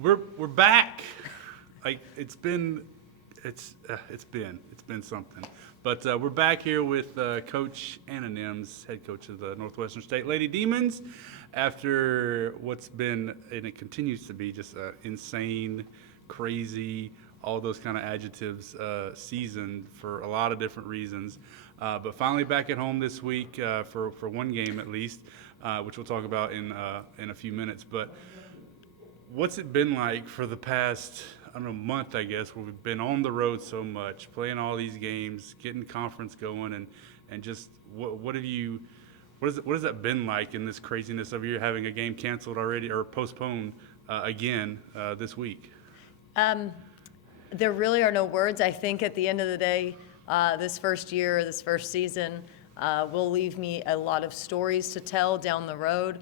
We're back. Like it's been something. But we're back here with Coach Anna Nimz, head coach of the Northwestern State Lady Demons, after what's been, and it continues to be, just insane, crazy, all those kind of adjectives season for a lot of different reasons. But finally back at home this week for one game at least, which we'll talk about in a few minutes. But what's it been like for the past, I don't know, month, I guess, where we've been on the road so much, playing all these games, getting conference going, and just what has that been like in this craziness of you having a game canceled already or postponed again this week? There really are no words. I think at the end of the day, this first year, this first season, will leave me a lot of stories to tell down the road,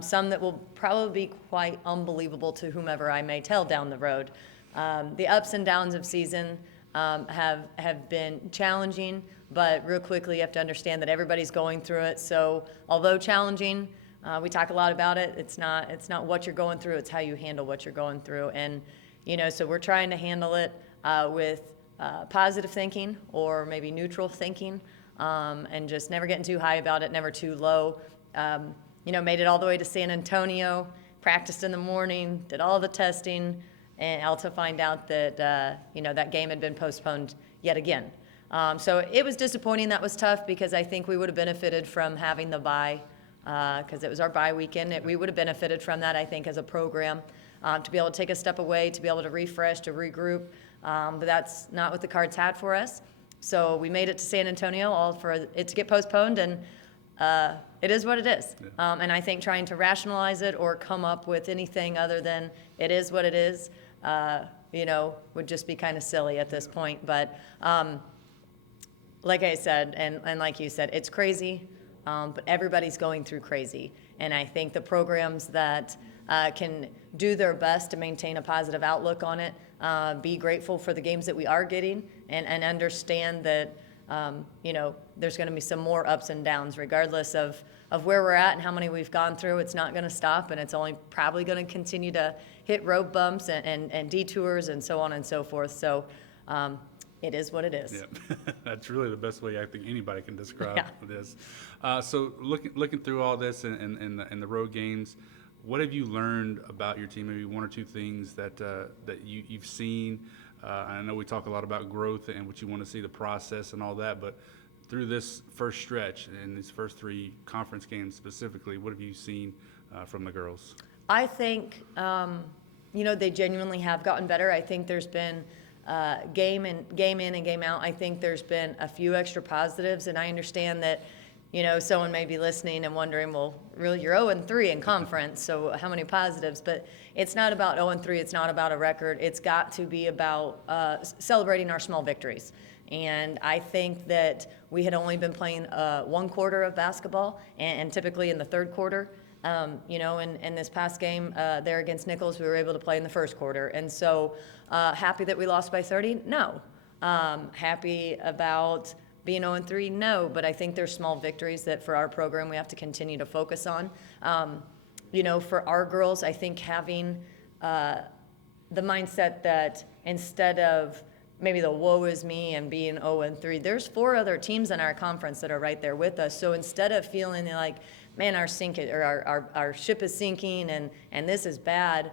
some that will probably be quite unbelievable to whomever I may tell down the road. The ups and downs of season have been challenging, but real quickly you have to understand that everybody's going through it. So although challenging, we talk a lot about it. It's not what you're going through, it's how you handle what you're going through. And so we're trying to handle it with positive thinking or maybe neutral thinking. And just never getting too high about it, never too low. Made it all the way to San Antonio, practiced in the morning, did all the testing, and all to find out that, that game had been postponed yet again. So it was disappointing. That was tough because I think we would have benefited from having the bye because it was our bye weekend. We would have benefited from that, I think, as a program, to be able to take a step away, to be able to refresh, to regroup. But that's not what the cards had for us. So we made it to San Antonio, all for it to get postponed, and it is what it is. Yeah. And I think trying to rationalize it or come up with anything other than it is what it is, would just be kind of silly at this point. But like I said, and like you said, it's crazy, but everybody's going through crazy. And I think the programs that can do their best to maintain a positive outlook on it, be grateful for the games that we are getting, and understand that there's going to be some more ups and downs regardless of where we're at and how many we've gone through. It's not going to stop, and it's only probably going to continue to hit road bumps and detours and so on and so forth. So it is what it is. Yeah. That's really the best way I think anybody can describe this. So looking through all this and the road games, what have you learned about your team? Maybe one or two things that you've seen. I know we talk a lot about growth and what you want to see, the process and all that, but through this first stretch and these first three conference games specifically, what have you seen from the girls? I think, they genuinely have gotten better. I think there's been game in and game out. I think there's been a few extra positives, and I understand that someone may be listening and wondering, well, really, you're 0-3 in conference, so how many positives? But it's not about 0-3. It's not about a record. It's got to be about celebrating our small victories. And I think that we had only been playing one quarter of basketball, and typically in the third quarter. In this past game there against Nichols, we were able to play in the first quarter. And so happy that we lost by 30? No. Happy about being 0-3? No, but I think there's small victories that for our program we have to continue to focus on. For our girls, I think having the mindset that instead of maybe the woe is me and being 0-3, there's 4 other teams in our conference that are right there with us. So instead of feeling like, man, our ship is sinking and this is bad,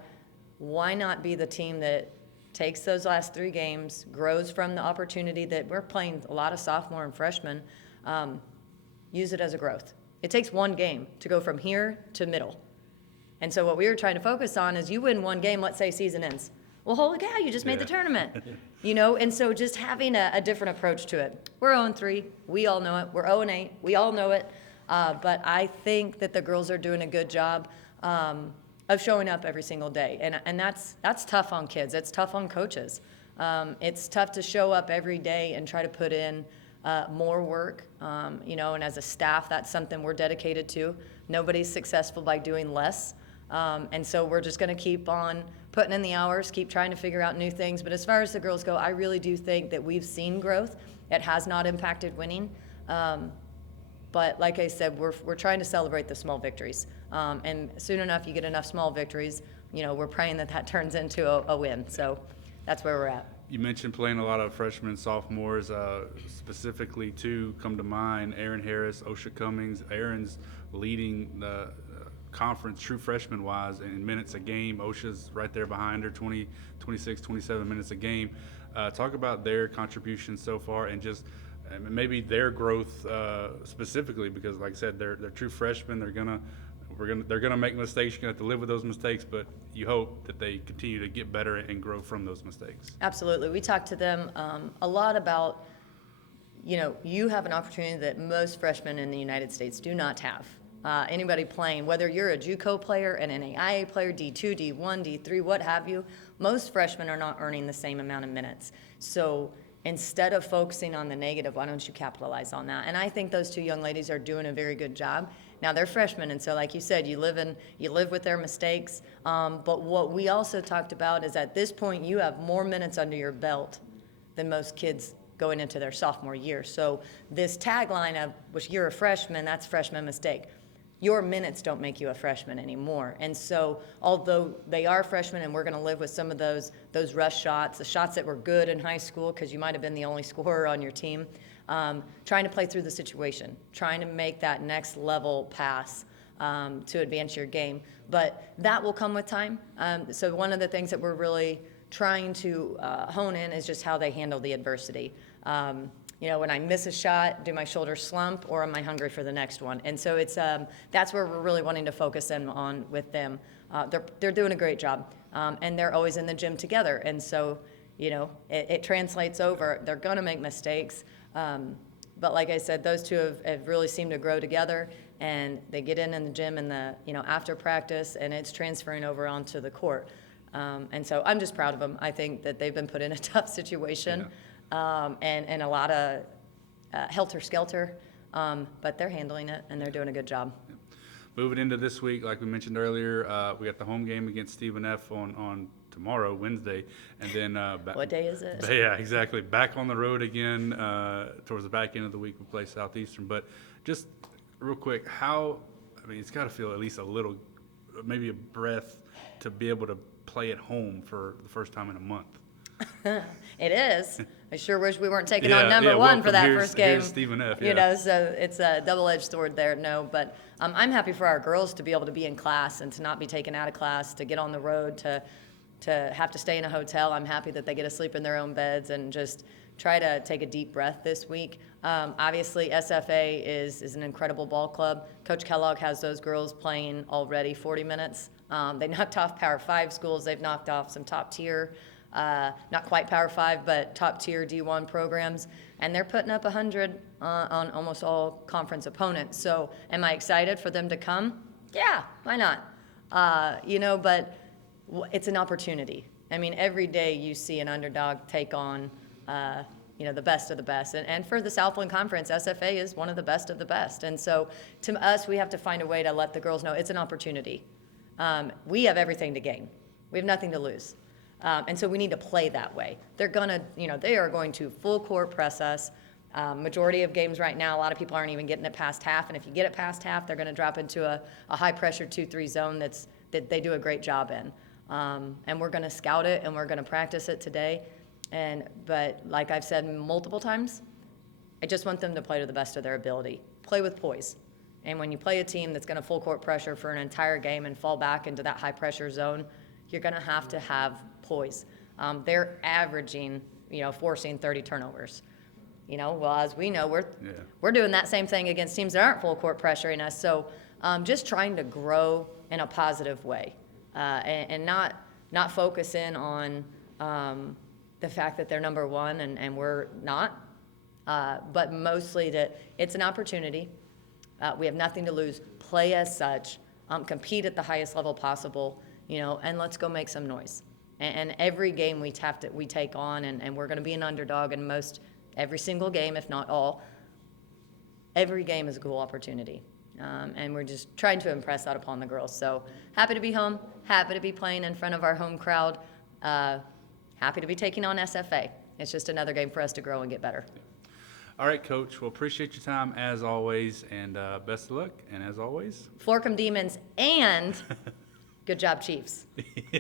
why not be the team that takes those last 3 games, grows from the opportunity that we're playing a lot of sophomore and freshmen, use it as a growth. It takes one game to go from here to middle. And so what we were trying to focus on is you win one game, let's say season ends. Well, holy cow, you just made the tournament. And so just having a different approach to it. We're 0-3, we all know it. We're 0-8, we all know it. But I think that the girls are doing a good job of showing up every single day. And that's tough on kids. It's tough on coaches. It's tough to show up every day and try to put in more work. And as a staff, that's something we're dedicated to. Nobody's successful by doing less. And so we're just going to keep on putting in the hours, keep trying to figure out new things. But as far as the girls go, I really do think that we've seen growth. It has not impacted winning. But like I said, we're trying to celebrate the small victories. And soon enough, you get enough small victories. We're praying that turns into a win. So that's where we're at. You mentioned playing a lot of freshmen, sophomores, specifically two come to mind: Aaron Harris, Osha Cummings. Aaron's leading the conference true freshman wise in minutes a game. Osha's right there behind her, 20, 26, 27 minutes a game. Talk about their contributions so far and just maybe their growth specifically, because like I said, they're true freshmen. They're gonna make mistakes. You're gonna have to live with those mistakes, but you hope that they continue to get better and grow from those mistakes. Absolutely. We talked to them a lot about, you have an opportunity that most freshmen in the United States do not have. Anybody playing, whether you're a JUCO player, an NAIA player, D2, D1, D3, what have you, most freshmen are not earning the same amount of minutes. So instead of focusing on the negative, why don't you capitalize on that? And I think those two young ladies are doing a very good job. Now they're freshmen, and so like you said, you live with their mistakes. But what we also talked about is at this point, you have more minutes under your belt than most kids going into their sophomore year. So this tagline of, which you're a freshman, that's freshman mistake. Your minutes don't make you a freshman anymore. And so although they are freshmen and we're going to live with some of those rush shots, the shots that were good in high school because you might have been the only scorer on your team, trying to play through the situation, trying to make that next level pass to advance your game. But that will come with time. So one of the things that we're really trying to hone in is just how they handle the adversity. When I miss a shot, do my shoulders slump or am I hungry for the next one? And so it's that's where we're really wanting to focus in on with them. They're doing a great job, and they're always in the gym together. And so, it translates over. They're going to make mistakes, but like I said, those two have really seemed to grow together, and they get in the gym and after practice, and it's transferring over onto the court. And so I'm just proud of them. I think that they've been put in a tough situation. Yeah. And a lot of helter-skelter, but they're handling it, and they're doing a good job. Moving into this week, like we mentioned earlier, we got the home game against Stephen F. on tomorrow, Wednesday, and then what day is it? Yeah, exactly. Back on the road again towards the back end of the week. We play Southeastern, but just real quick, it's got to feel at least a little, maybe a breath to be able to play at home for the first time in a month. It is. I sure wish we weren't taking on number one for that first game. Here's Stephen F. Yeah. So it's a double-edged sword there. No, but I'm happy for our girls to be able to be in class and to not be taken out of class, to get on the road, to have to stay in a hotel. I'm happy that they get to sleep in their own beds and just try to take a deep breath this week. Obviously, SFA is an incredible ball club. Coach Kellogg has those girls playing already 40 minutes. They knocked off Power 5 schools. They've knocked off some top-tier not quite Power 5, but top-tier D1 programs, and they're putting up 100 on almost all conference opponents. So am I excited for them to come? Yeah, why not? But it's an opportunity. I mean, every day you see an underdog take on, the best of the best. And for the Southland Conference, SFA is one of the best of the best. And so to us, we have to find a way to let the girls know it's an opportunity. We have everything to gain. We have nothing to lose. And so we need to play that way. They are going to full court press us. Majority of games right now, a lot of people aren't even getting it past half. And if you get it past half, they're going to drop into a high pressure 2-3 zone that they do a great job in. And we're going to scout it and we're going to practice it today. But like I've said multiple times, I just want them to play to the best of their ability. Play with poise. And when you play a team that's going to full court pressure for an entire game and fall back into that high pressure zone, you're going to have poise. They're averaging, forcing 30 turnovers. Well, as we know, we're doing that same thing against teams that aren't full court pressuring us. So just trying to grow in a positive way and not focus in on the fact that they're number one and we're not, but mostly that it's an opportunity. We have nothing to lose. Play as such. Compete at the highest level possible. And let's go make some noise. And every game we take on, and we're going to be an underdog in every single game, if not all. Every game is a cool opportunity. And we're just trying to impress that upon the girls. So happy to be home, happy to be playing in front of our home crowd, happy to be taking on SFA. It's just another game for us to grow and get better. All right, Coach. Well, appreciate your time as always, and best of luck. And as always, Florcom Demons and good job, Chiefs. yeah.